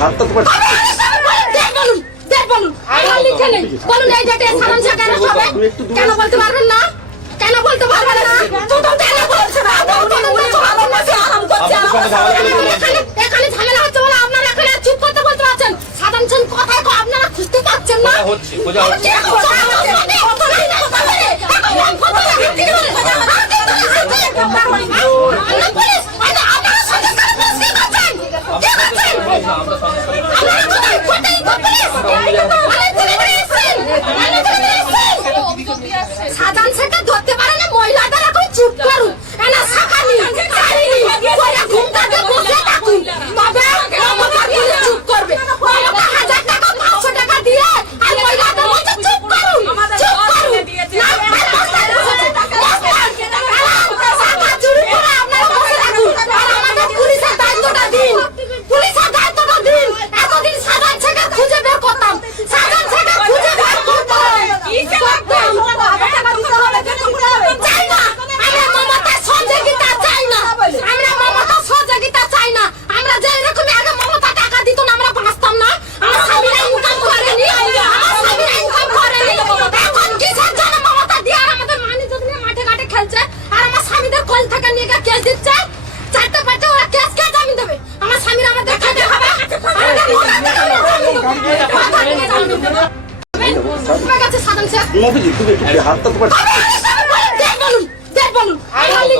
হাতটা তোমার বলুন এই ডেটে সালাম স্যার কেন সবাই? কেন বলতে পারবেন না? কেন বলতে পারবেন না? তো তো কেন বলছো না? তো তো বলছো আমার না আরাম করছে এখানে এখানে ঝামেলা হচ্ছে বলে আপনারা এখানে চুপ করতে বলতে পারছেন। সাদাম সেন কথায় কো আপনারা খুঁজতে পাচ্ছেন না? হচ্ছে বোঝা হচ্ছে। কথা না কথা বলে এখন কথা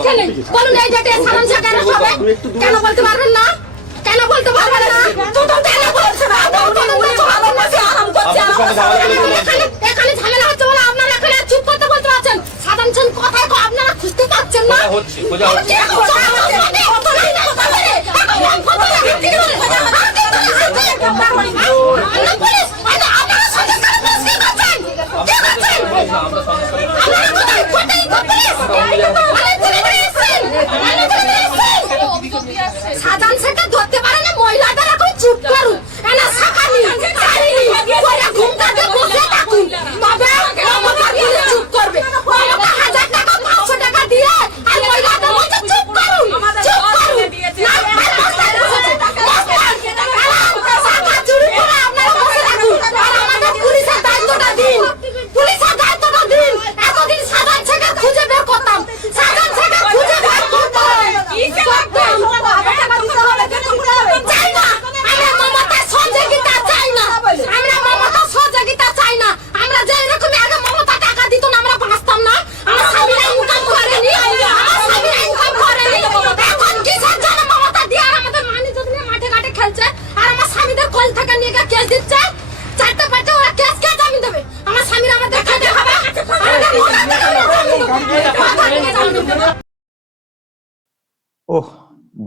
মুখে নেই বলুন এই ডেটে সালাম কেন সবাই কেন বলতে পারবেন না কেন বলতে পারবেন না তুই তো কেন বলছ না তো আমার কাছে আরাম করছে এখানে এখানে ঝামেলা হচ্ছে বলে আপনারা এখানে চুপ করতে বলতে পারছেন সাধারণ কথায় আপনারা খুঁজতে পারছেন না হচ্ছে বোঝা হচ্ছে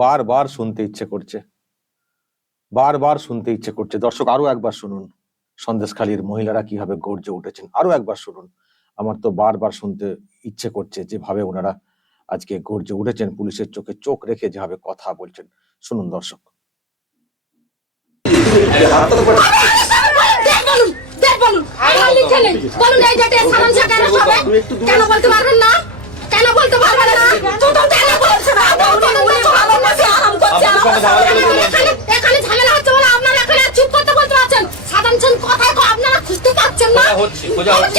বারবার শুনতে ইচ্ছে করছে। বারবার শুনতে ইচ্ছে করছে। দর্শক, আরও একবার শুনুন। সন্দেশখালীর মহিলারা কীভাবে গর্জে উঠেছেন, আরও একবার শুনুন। আমার তো বারবার শুনতে ইচ্ছে করছে যেভাবে ওনারা আজকে গর্জে উঠেছেন, পুলিশের চোখে চোখ রেখে যেভাবে কথা বলছেন। শুনুন দর্শক। কেন বলতে পারবেন না? কেন বলতে পারবেন না? এখানে ঝামেলা হচ্ছে বলে আপনারা এখানে চুপ করতে বলতে পারছেন সাধারণ কথায়? তো আপনারা খুঁজতে পারছেন না হচ্ছে বোঝা আমরা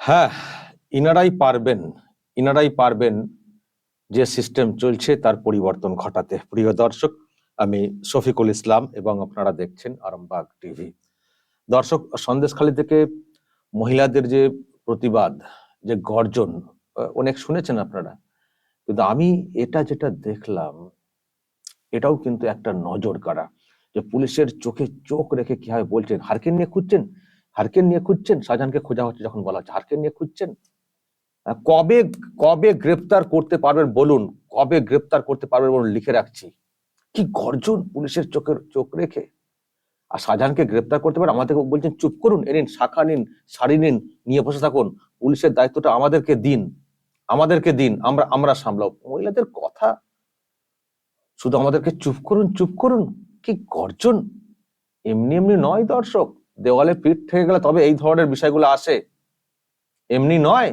হ্যাঁ ইনারাই পারবেন ইনারাই পারবেন যে সিস্টেম চলছে, তার পরিবর্তন ঘটাতে। প্রিয় দর্শক, আমি শফিকুল ইসলাম এবং আপনারা দেখছেন আরামবাগ টিভি। দর্শক, সন্দেশখালী থেকে মহিলাদের যে প্রতিবাদ, যে গর্জন অনেক শুনেছেন আপনারা, কিন্তু আমি এটা যেটা দেখলাম, এটাও কিন্তু একটা নজর কাড়া, যে পুলিশের চোখে চোখ রেখে কীভাবে বলছেন, হারকেন নিয়ে খুঁজছেন? হারকেন নিয়ে খুঁজছেন? শাহজাহানকে খোঁজা হচ্ছে যখন বলা হচ্ছে। হারকেন নিয়ে খুঁজছেন? কবে কবে গ্রেপ্তার করতে পারবেন বলুন? কবে গ্রেপ্তার করতে পারবেন বলুন? লিখে রাখছি। কি গর্জন পুলিশের চোখের, চোখ রেখে? আর শাহজাহানকে গ্রেপ্তার করতে পারেন আমাদেরকে বলছেন, চুপ করুন, এ নিন, শাখা নিন, শাড়ি নিন, নিয়ে বসে থাকুন। পুলিশের দায়িত্বটা আমাদেরকে দিন। আমাদেরকে দিন। আমরা আমরা সামলাও। মহিলাদের কথা? শুধু আমাদেরকে চুপ করুন চুপ করুন? কি গর্জন? এমনি এমনি নয় দর্শক। দেওয়ালে পিঠ থেকে গেলে তবে এই ধরনের বিষয়গুলো আসে। এমনি নয়।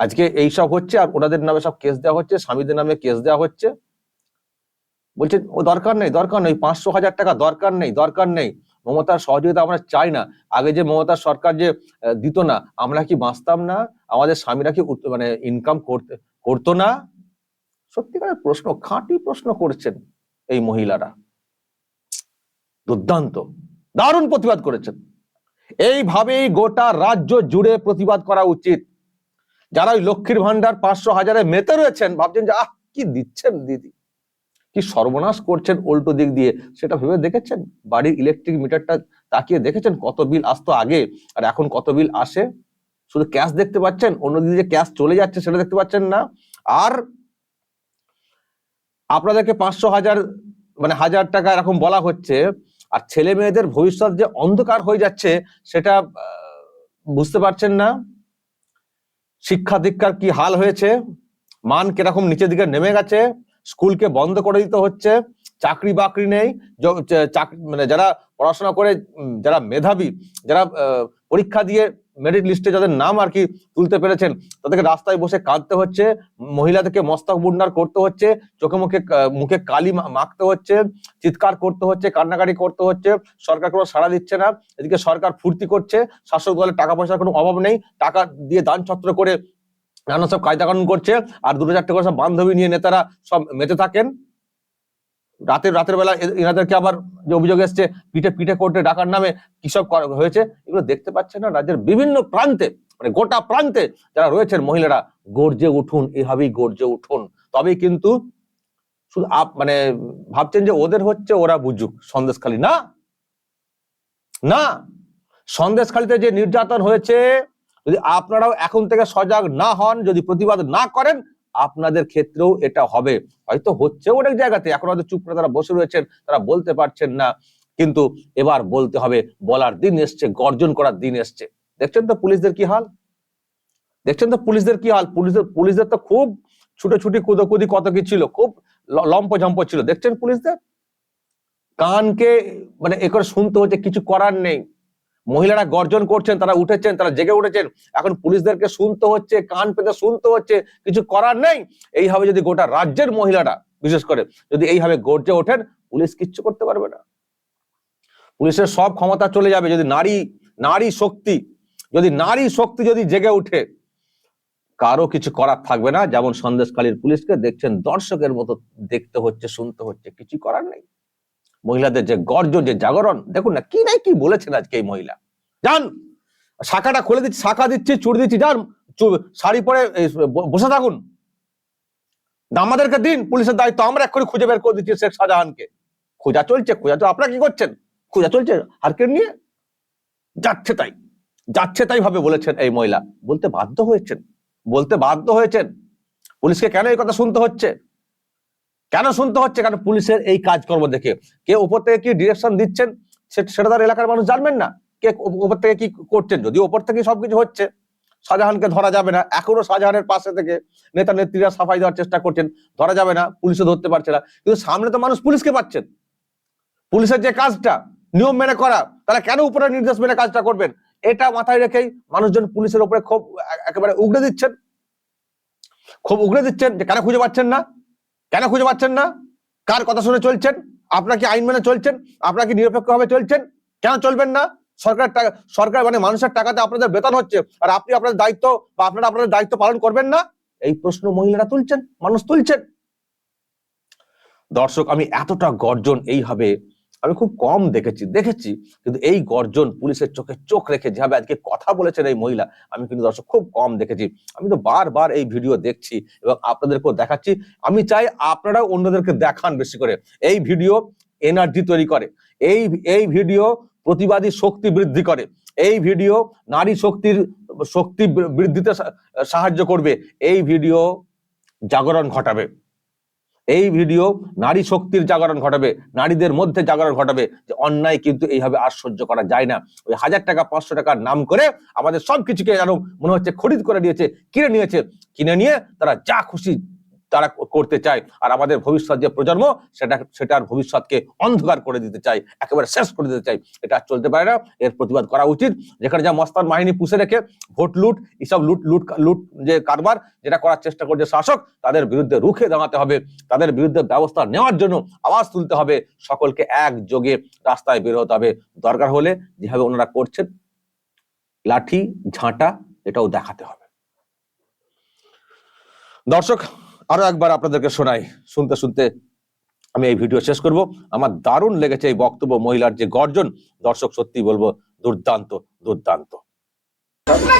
আজকে এইসব হচ্ছে আর ওনাদের নামে সব কেস দেওয়া হচ্ছে, স্বামীদের নামে কেস দেওয়া হচ্ছে। বলছে, ও দরকার নেই দরকার নেই, পাঁচশো হাজার টাকা দরকার নেই দরকার নেই। মমতার সহযোগিতা আমরা চাই না। আগে যে মমতার সরকার যে দিত না, আমরা কি বাঁচতাম না? আমাদের স্বামীরা কি মানে ইনকাম করতে, করতো না? সত্যিকারের প্রশ্ন, খাঁটি প্রশ্ন করছেন এই মহিলারা। দুর্দান্ত, দারুণ প্রতিবাদ করেছেন। এইভাবেই গোটা রাজ্য জুড়ে প্রতিবাদ করা উচিত। যারা ওই লক্ষ্মীর ভান্ডার পাঁচশো হাজারে মেতে রয়েছেন, ভাবছেন যে, আহ, কি দিচ্ছেন দিদি? কি সর্বনাশ করছেন উল্টো দিক দিয়ে? সেটা ভেবে দেখেছেন? বাড়ির ইলেকট্রিক মিটারটা তাকিয়ে দেখেছেন? কত বিল আসতো আগে আর এখন কত বিল আসে? শুধু ক্যাশ দেখতে পাচ্ছেন? অন্যদিকে যে ক্যাশ চলে যাচ্ছে সেটা দেখতে পাচ্ছেন না। আর আপনাদেরকে পাঁচশো হাজার মানে হাজার টাকা এরকম বলা হচ্ছে আর ছেলে মেয়েদের ভবিষ্যৎ যে অন্ধকার হয়ে যাচ্ছে, সেটা বুঝতে পারছেন না। শিক্ষা দীক্ষার কি হাল হয়েছে? মান কীরকম নিচের দিকে নেমে গেছে? স্কুলকে বন্ধ করে দিতে হচ্ছে? চাকরি বাকরি নেই? মানে যারা পড়াশোনা করে যারা মেধাবী, যারা পরীক্ষা দিয়ে মেরিট লিস্টে যাদের নাম আর কি তুলতে পেরেছেন, তাদেরকে রাস্তায় বসে কাঁদতে হচ্ছে, মহিলাদেরকে মস্তক মুন্ডার করতে হচ্ছে, চোখে মুখে মুখে কালি মাখতে হচ্ছে, চিৎকার করতে হচ্ছে, কান্নাকাটি করতে হচ্ছে, সরকার কোনো সাড়া দিচ্ছে না, এদিকে সরকার ফুর্তি করছে, শাসক দলের টাকা পয়সার কোনো অভাব নেই, টাকা দিয়ে দান ছত্র করে নানা সব কায়দা কানুন করছে, আর দুটো চারটে করে সব বান্ধবী নিয়ে নেতারা সব মেতে থাকেন। রাতের রাতের বেলা এনাদেরকে আবার যে অভিযোগ এসছে, পিঠে পিঠে কোর্টে ডাকার নামে কি সব করা হয়েছে, এগুলো দেখতে পাচ্ছেন না রাজ্যের বিভিন্ন প্রান্তে মানে গোটা প্রান্তে যারা রয়েছেন মহিলারা, গর্জে উঠুন, এভাবেই গর্জে উঠুন। তবেই কিন্তু শুধু আপ- মানে ভাবছেন যে ওদের হচ্ছে ওরা বুঝুক, সন্দেশখালী না? না। সন্দেশখালীতে যে নির্যাতন হয়েছে, যদি আপনারাও এখন থেকে সজাগ না হন, যদি প্রতিবাদ না করেন আপনাদের ক্ষেত্রেও এটা হবে। হয়তো হচ্ছে অনেক জায়গাতে, এখন হয়তো চুপ করে তারা বসে রয়েছেন, তারা বলতে পারছেন না, কিন্তু এবার বলতে হবে, বলার দিন এসছে, গর্জন করার দিন এসছে। দেখছেন তো পুলিশদের কি হাল? দেখছেন তো পুলিশদের কি হাল? পুলিশদের পুলিশদের তো খুব ছুটোছুটি, কুদোকুদি কত কি ছিল, খুব লম্প ঝম্প ছিল। দেখছেন পুলিশদের? কানকে মানে এ করে শুনতে হচ্ছে, কিছু করার নেই। মহিলারা গর্জন করছেন, তারা উঠেছেন, তারা জেগে উঠেছেন। এখন পুলিশদেরকে শুনতে হচ্ছে, কান পেতে শুনতে হচ্ছে, কিছু করার নেই। এইভাবে যদি গোটা রাজ্যের মহিলারা, বিশেষ করে যদি এইভাবে গর্জে ওঠেন, পুলিশ কিচ্ছু করতে পারবে না। পুলিশের সব ক্ষমতা চলে যাবে যদি নারী নারী শক্তি, যদি নারী শক্তি যদি জেগে উঠে কারও কিছু করার থাকবে না। যেমন সন্দেশখালীর পুলিশকে দেখছেন, দর্শকের মতো দেখতে হচ্ছে, শুনতে হচ্ছে, কিছু করার নেই। মহিলাদের যে গর্জ, যে জাগরণ, দেখুন না, কি নাই কি বলেছেন আজকে এই মহিলা। যান, শাখাটা খুলে দিচ্ছি, শাখা দিচ্ছি চুড়ি দিচ্ছি, যান শাড়ি পরে বসে থাকুন। আমাদেরকে দিন, পুলিশের দায়িত্ব, আমরা এক্ষুনি খুঁজে বের করে দিচ্ছি শেখ শাহজাহানকে। খোঁজা চলছে, খোঁজা তো, আপনারা কি করছেন? খোঁজা চলছে, হারকেন নিয়ে? যাচ্ছে তাই যাচ্ছে তাই ভাবে বলেছেন এই মহিলা। বলতে বাধ্য হয়েছেন, বলতে বাধ্য হয়েছেন। পুলিশকে কেন এই কথা শুনতে হচ্ছে? কেন শুনতে হচ্ছে? কারণ পুলিশের এই কাজকর্ম দেখে। কে ওপর থেকে কি ডিরেকশন দিচ্ছেন? সেটা তার এলাকার মানুষ জানবেন না। কে ওপর থেকে কি করছেন? যদি ওপর থেকে সবকিছু হচ্ছে। শাহজাহানকে ধরা যাবে না। এখনও শাহজাহানের পাশে থেকে নেতা নেত্রীরা সাফাই দেওয়ার চেষ্টা করছেন। ধরা যাবে না পুলিশে ধরতে পারছে না। কিন্তু সামনে তো মানুষ পুলিশকে পাচ্ছেন। পুলিশের যে কাজটা, নিয়ম মেনে করা, তারা কেন উপরে নির্দেশ মেনে কাজটা করবেন? এটা মাথায় রেখেই মানুষজন পুলিশের উপরে খুব একেবারে উগড়ে দিচ্ছেন। খুব উগড়ে দিচ্ছেন যে কেন খুঁজে পাচ্ছেন না? কেন খুঁজে পাচ্ছেন না? কার কথা শুনে চলছেন? আপনার কি আইন মেনে চলছেন? আপনার কি নিরপেক্ষভাবে চলছেন? কেন চলবেন না? সরকার টাকা সরকার মানে মানুষের টাকাতে আপনাদের বেতন হচ্ছে, আর আপনি আপনার দায়িত্ব বা আপনারা আপনাদের দায়িত্ব পালন করবেন না? এই প্রশ্ন মহিলারা তুলছেন, মানুষ তুলছেন। দর্শক, আমি এতটা গর্জন এইভাবে আমি খুব কম দেখেছি দেখেছি। কিন্তু এই গর্জন পুলিশের চোখে চোখ রেখে যেভাবে আজকে কথা বলেছেন এই মহিলা, আমি কিন্তু দর্শক খুব কম দেখেছি। আমি তো বারবার এই ভিডিও দেখছি এবং আপনাদেরকেও দেখাচ্ছি। আমি চাই আপনারাও অন্যদেরকে দেখান বেশি করে। এই ভিডিও এনার্জি তৈরি করে। এই এই ভিডিও প্রতিবাদী শক্তি বৃদ্ধি করে। এই ভিডিও নারী শক্তির, শক্তি বৃদ্ধিতে সাহায্য করবে। এই ভিডিও জাগরণ ঘটাবে। এই ভিডিও নারী শক্তির জাগরণ ঘটাবে, নারীদের মধ্যে জাগরণ ঘটাবে যে অন্যায় কিন্তু এইভাবে আর সহ্য করা যায় না। ওই হাজার টাকা, পাঁচশো টাকার নাম করে আমাদের সব কিছুকে যেন মনে হচ্ছে খরিদ করে নিয়েছে কিনে নিয়েছে। কিনে নিয়ে তারা যা খুশি তারা করতে চায়। আর আমাদের ভবিষ্যৎ যে প্রজন্ম, সেটা, সেটার ভবিষ্যৎকে অন্ধকার করে দিতে চায়, একেবারে শেষ করে দিতে চাই এটা চলতে পারে না। এর প্রতিবাদ করা উচিত। যেখানে যা মস্তান বাহিনী পুষে রেখে ভোট লুট এইসব লুট লুট লুট যে কারবার, যেটা করার চেষ্টা করছে শাসক, তাদের বিরুদ্ধে রুখে দাঁড়াতে হবে। তাদের বিরুদ্ধে ব্যবস্থা নেওয়ার জন্য আওয়াজ তুলতে হবে। সকলকে একযোগে রাস্তায় বের হতে হবে। দরকার হলে যেভাবে ওনারা করছেন, লাঠি, ঝাঁটা, এটাও দেখাতে হবে। দর্শক আরও একবার আপনাদেরকে শোনাই। শুনতে শুনতে আমি এই ভিডিও শেষ করব। আমার দারুণ লেগেছে এই বক্তব্য মহিলার যে গর্জন। দর্শক সত্যি বলব দুর্দান্ত দুর্দান্ত। আপনার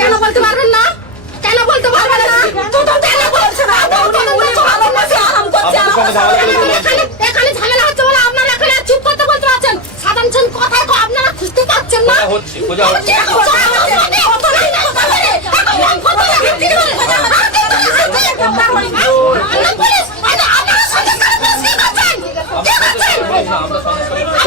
কেন বলতে পারবেন না? কেন বলতে পারবেন না? তো কেন বলছো না? ঝামেলা হচ্ছে বলে এখানে চুপ করতে বলতে পারছেন স্যার কথায় তো আপনারা খুঁজতে পাচ্ছেন না। হচ্ছে খোঁজা হচ্ছে। আমরা সংস্কারের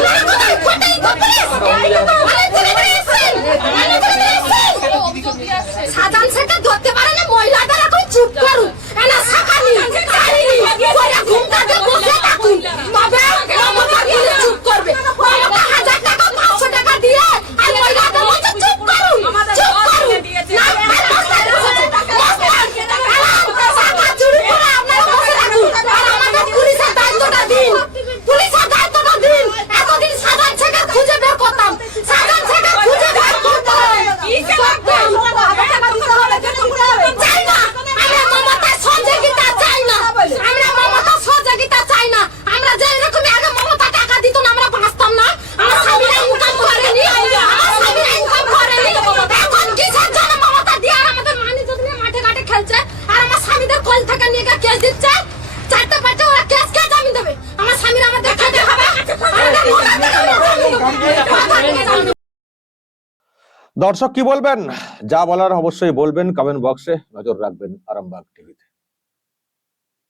সাজান সেটা ধরতে পারে না মহিলাদের এখন চুপ করুন এনা শাখানি চালিনি ওরা ঘুমটাতে বসে থাকুন তবে মমতা দিলে চুপ করবে মমতা হাজার টাকা পাঁচশো টাকা দিয়ে আর মহিলাদের বলছে চুপ করুন চুপ করুন না, না, মস্তান বসেছে, মস্তান। এরা শাখা চুরি করে আপনারা বসে থাকুন। আর আমাদের পুলিশের দায়িত্বটা দিন। পুলিশের দায়িত্বটা দিন। এতদিন সাজান ছেকে খুঁজে বের করতাম। সাজান ছেকে খুঁজে বের করতাম। চাই না। আমরা মমতার সহযোগিতা চাই না। আমরা মমতার সহযোগিতা চাই না। আমরা যে এরকমই আগে মমতা টাকা দিত না, আমরা বাঁচতাম না। আমার স্বামীরা income করেনি। আমার স্বামীরা income করেনি। এখন কিসের জন্য মমতা দিয়ে আর আমাদের মানুষজন নিয়ে মাঠে ঘাটে খেলছে? আর আমার স্বামীদের কোল থেকে নিয়ে গিয়ে কেস দিচ্ছে? চারটে পাঁচটে ওরা কেস কে জামিন দেবে? আমার স্বামীরা আমাদের খেতে হবে। আমাদের মমতা দর্শক কি বলবেন? যা বলার অবশ্যই বলবেন কমেন্ট বক্সে নজর রাখবেন আরামবাগ টিভিতে